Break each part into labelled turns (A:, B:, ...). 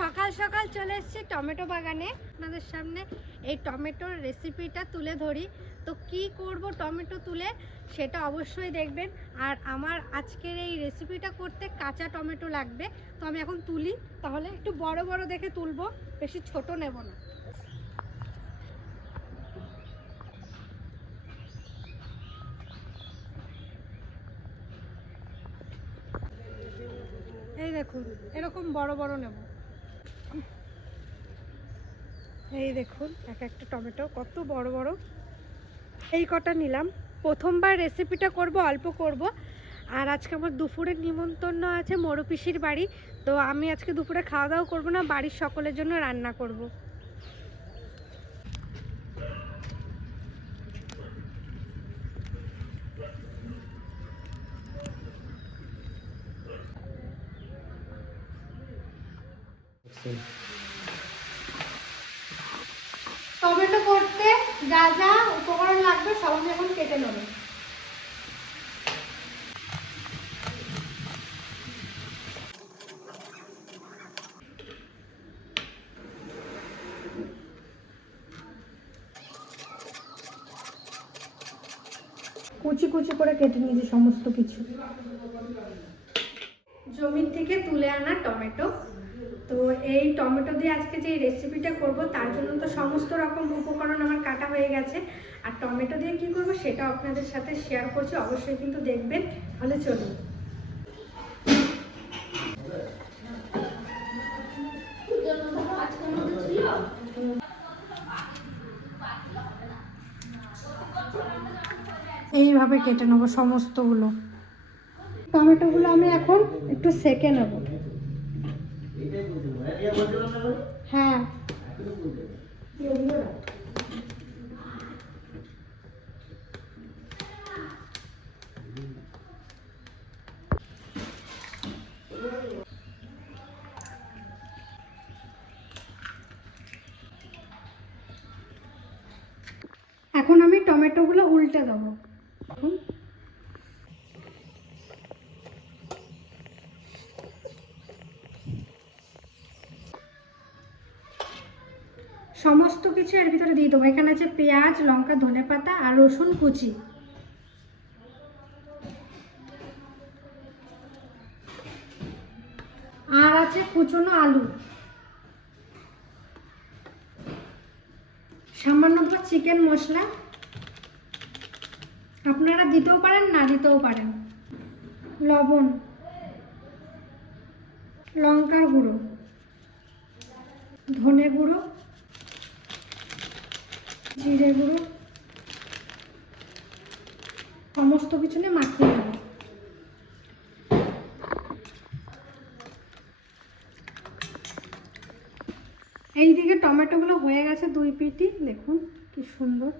A: সকাল সকাল চলে এসেছি টমেটো বাগানে। আপনাদের সামনে এই টমেটোর রেসিপিটা তুলে ধরি। তো কি করব টমেটো তুলে, সেটা অবশ্যই দেখবেন। আর আমার আজকের এই রেসিপিটা করতে কাঁচা টমেটো লাগবে। তো আমি এখন তুলি, তাহলে একটু বড় বড় দেখে তুলবো, বেশি ছোট নেব না। এই দেখুন, এরকম বড় বড় নেব। এই দেখুন, এক একটা টমেটো কত বড় বড়। এই কটা নিলাম। প্রথমবার রেসিপিটা করব, অল্প করব। আর আজকে আমার দুপুরের নিমন্ত্রণ আছে মোড়ো পিসির বাড়ি, তো আমি আজকে দুপুরে খাওয়া দাওয়া করব না, বাড়ির সকলের জন্য রান্না করব। যা যা উপকরণ লাগবে সব আমি এখন কেটে নেব। কুচি কুচি করে কেটে নিয়েছি সমস্ত কিছু। জমির থেকে তুলে আনা টমেটো। তো এই টমেটো দিয়ে আজকে যে রেসিপিটা করব, তার জন্য তো সমস্ত রকম উপকরণ আমার কাটা হয়ে গেছে। আর টমেটো দিয়ে কি করব সেটা আপনাদের সাথে শেয়ার করছি, অবশ্যই কিন্তু দেখবেন। তাহলে চলুন। এইভাবে কেটে নেব সমস্তগুলো। টমেটোগুলো আমি এখন একটু সেকে নেব। হ্যাঁ। এখন আমি টমেটোগুলো উল্টে দেবো এখন সমস্ত কিছু এর ভিতরে দিয়ে দেবো। এখানে আছে পেঁয়াজ, লঙ্কা, ধনে পাতা আর রসুন কুচি। আর আছে কুচনো আলু। সামান্য চিকেন মশলা। আপনারা দিতেও পারেন, না দিতেও পারেন। লবণ, লঙ্কার গুঁড়ো, ধনে গুঁড়ো জিরে গুঁড়ো। সমস্ত কিছু নিয়ে মাখিয়ে নেব। এইদিকে টমেটোগুলো হয়ে গেছে দুই পিটি, দেখুন কি সুন্দর।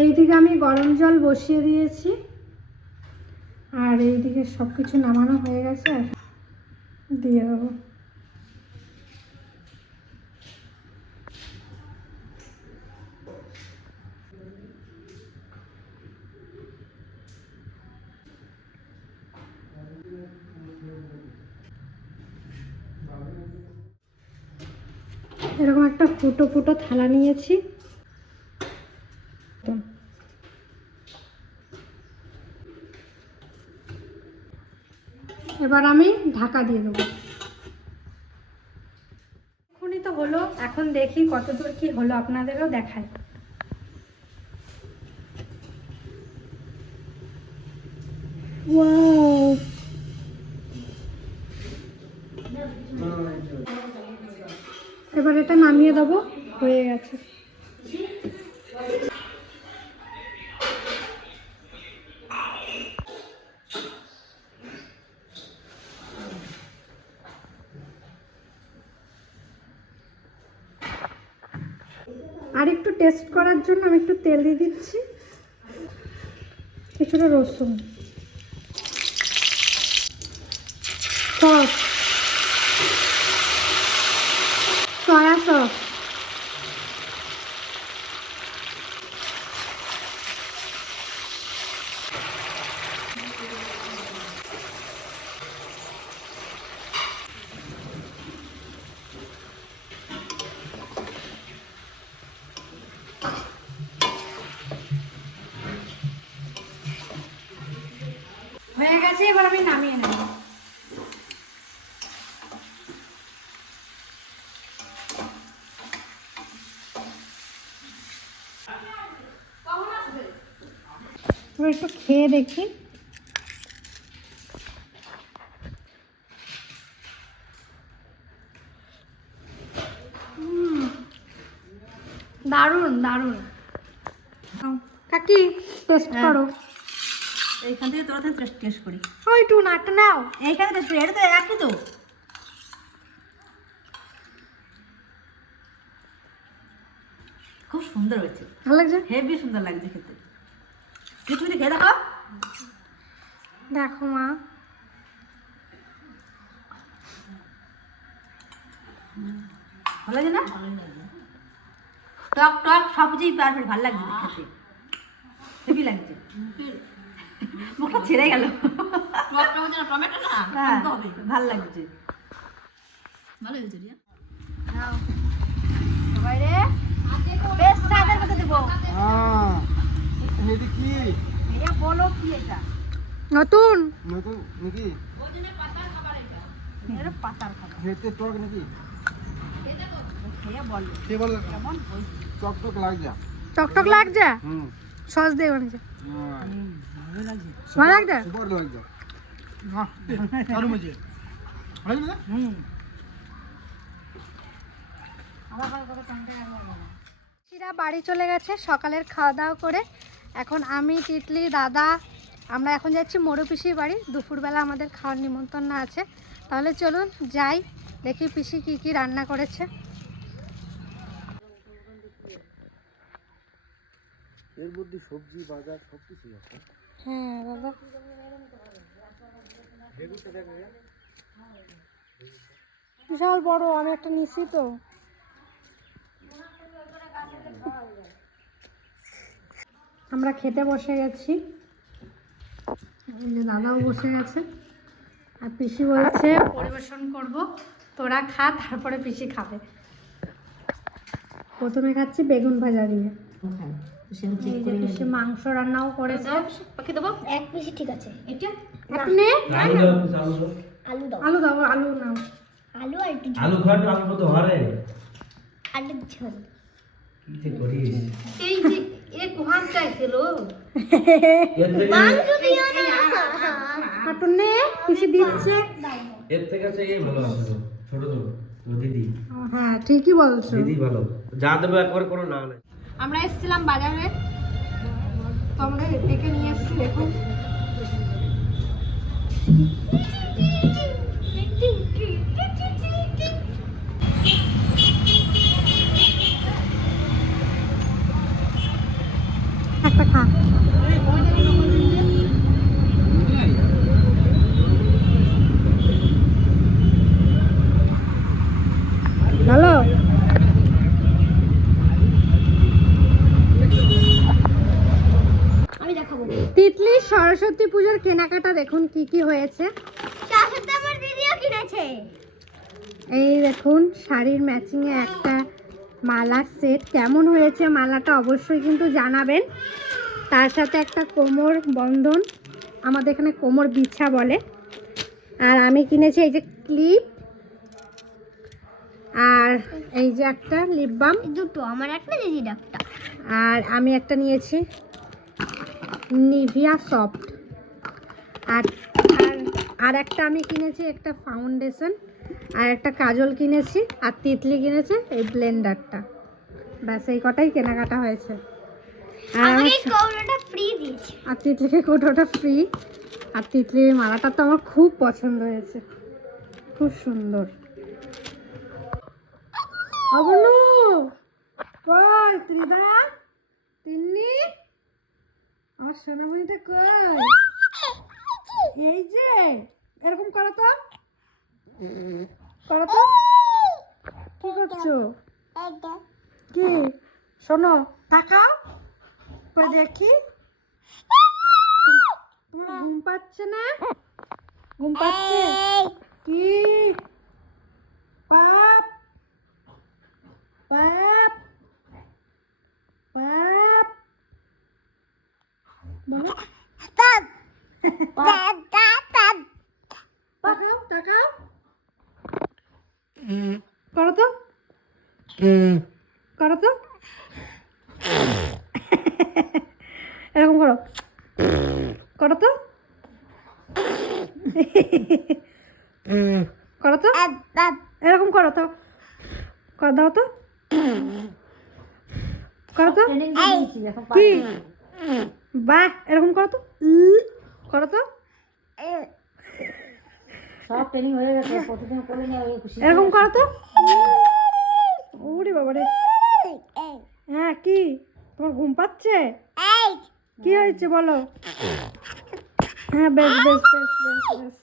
A: এইদিকে আমি গরম জল বসিয়ে দিয়েছি। আর এইদিকে সব কিছু নামানো হয়ে গেছে। আর দিয়ে দেবো। এরকম একটা ফুটো ফুটো থালা নিয়েছি। এবার আমি ঢাকা দিয়ে দেবো এখনই তো হলো, এখন দেখি কত দূর কি হলো আপনাদেরও Wow! এবার এটা নামিয়ে দেবো, হয়ে গেছে আর একটু টেস্ট করার জন্য আমি একটু তেল দিয়ে দিচ্ছি। কিছুটা রসুন। সস। গেছে এবার আমি নামিয়ে নেব। একটু খেয়ে দেখি। উম, দারুণ দারুণ। কাকি টেস্ট
B: হ্যাঁ।
A: করো।
B: এইখান থেকে তোরা টেস্ট টেস্ট করি।
A: ওই টু নাটটা নাও।
B: এইখানে টেস্ট করি এটা তো একই তো। খুব সুন্দর হয়েছে।
A: ভালো লাগছে?
B: হেভি সুন্দর লাগছে খেতে। কি তুমি খেয়ে দেখো।
A: দেখো মা।
B: ভালো লাগে না? টক টক সবজিই পারফেক্ট ভালো লাগছে খেতে হেভি লাগছে। ছেড়ে গেল।
C: টমেটো না?
B: হ্যাঁ লাগছে।
C: ভালো হয়েছে রিয়া।
B: সবাই রে। বেশ স্বাদের মতো দেবো।
D: হ্যাঁ এটা কি?
B: এটা বলো কি এটা?
A: নতুন।
D: নতুন নাকি?
B: এটা পাতার খাবার।
D: খেতে টক নাকি?
B: খেয়ে বলো।
D: কে বলে?
B: কেমন হয়েছে?
D: টক টক লাগছে।
A: টকটক লাগছে?
D: হুম।
A: সস দিয়ে বানিয়েছে
D: হ্যাঁ,
B: ভালো লাগছে
D: সুপার লাগছে আরও মজে ভালো না?
B: হুম।
A: শিরা বাড়ি চলে গেছে সকালের খাওয়া দাওয়া করে। এখন আমি তিতলি দাদা আমরা এখন যাচ্ছি মোড়ো পিসির বাড়ি। দুপুরবেলা আমাদের খাওয়ার নিমন্ত্রণ আছে। তাহলে চলুন যাই দেখি পিসি কি কি রান্না করেছে।
D: এর মধ্যে সবজি বাজার সব আছে।
A: হ্যাঁ দাদা। বিশাল বড় আমি একটা নিছি তো। আমরা খেতে বসে গেছি। যে দাদাও বসে গেছে। আর পিসি বলছে পরিবেশন করব। তোরা খা তারপরে পিসি খাবে। প্রথমে খাচ্ছি বেগুন ভাজা দিয়ে। মাংস রান্নাও করেছে।
C: পাখি দেবো।
E: এক পিসি ঠিক আছে।
C: এটা?
A: আপনি?
E: আলু দাও
A: আলু দাও। আলু নাও।
E: আলু আর
F: আলু খাওয়াটা আলু কত হারে
E: আলু ঝোল।
F: কি করিস।
C: এই যে এ কুহান চাইছিল
E: মাংস দিও না
A: হাঁটুন নে দিচ্ছে।
F: এর থেকে আছে এই ভালো আছে ছোট ছোট দিদি।
A: হ্যাঁ ঠিকই বলছো।
F: দিদি ভালো। যা দেবো একবার কোনো না নাই
A: আমরা এসেছিলাম বাজারে। তো আমরা নিয়ে এসেছি দেখুন একটা খা ভালো
E: আমি দেখাবো
A: তিতলি সরস্বতী পুজোর কেনাকাটা দেখুন কি কি হয়েছে।
E: তার আমার দিদিও কিনেছে।
A: এই দেখুন শাড়ির ম্যাচিংয়ে একটা মালা সেট কেমন হয়েছে মালাটা অবশ্যই কিন্তু জানাবেন। তার সাথে একটা কোমর বন্ধন আমাদের এখানে কোমর বিছা বলে। আর আমি কিনেছি এই যে ক্লিপ আর এই যে একটা লিপ বাম
E: দুটো আমার একটা দিদির একটা।
A: আর আমি একটা নিয়েছি নিভিয়া সফট আর আর আর একটা আমি কিনেছি একটা ফাউন্ডেশন আর একটা কাজল কিনেছি আর তিতলি কিনেছে এই ব্লেন্ডারটা ব্যাস এই কটাই কেনাকাটা হয়েছে। আর আমার
E: আমাকে কৌটোটা ফ্রি
A: আর তিতলিকে কোটোটা ফ্রি আর তিতলির মালাটা তো আমার খুব পছন্দ হয়েছে। খুব সুন্দর। অবনু! কই ত্রিদা? তিন্নি? আমার সোনামণিটা কই? এই যে, এরকম করো তো। করো তো। কি করছ? কি? শোনো, তাকাও। কই দেখি। তোমার ঘুম পাচ্ছে না? ঘুম পাচ্ছে? কি? পাপ পাপ বলো
E: দাদ
A: করো তো। এরকম করো। করো তো। করো তো। এরকম করো তো। করে দাও তো। করো তো। কি? বাহ এরকম করো তো। করো তো।
B: সব ট্রেনিং হয়ে গেছে প্রতিদিন করে নিয়ে খুশি।
A: এরকম করো তো। ওরে বাবা রে হ্যাঁ কি? তোমার ঘুম পাচ্ছে? কি হয়েছে বলো? হ্যাঁ বেশ বেশ বেশ বেশ বেশ।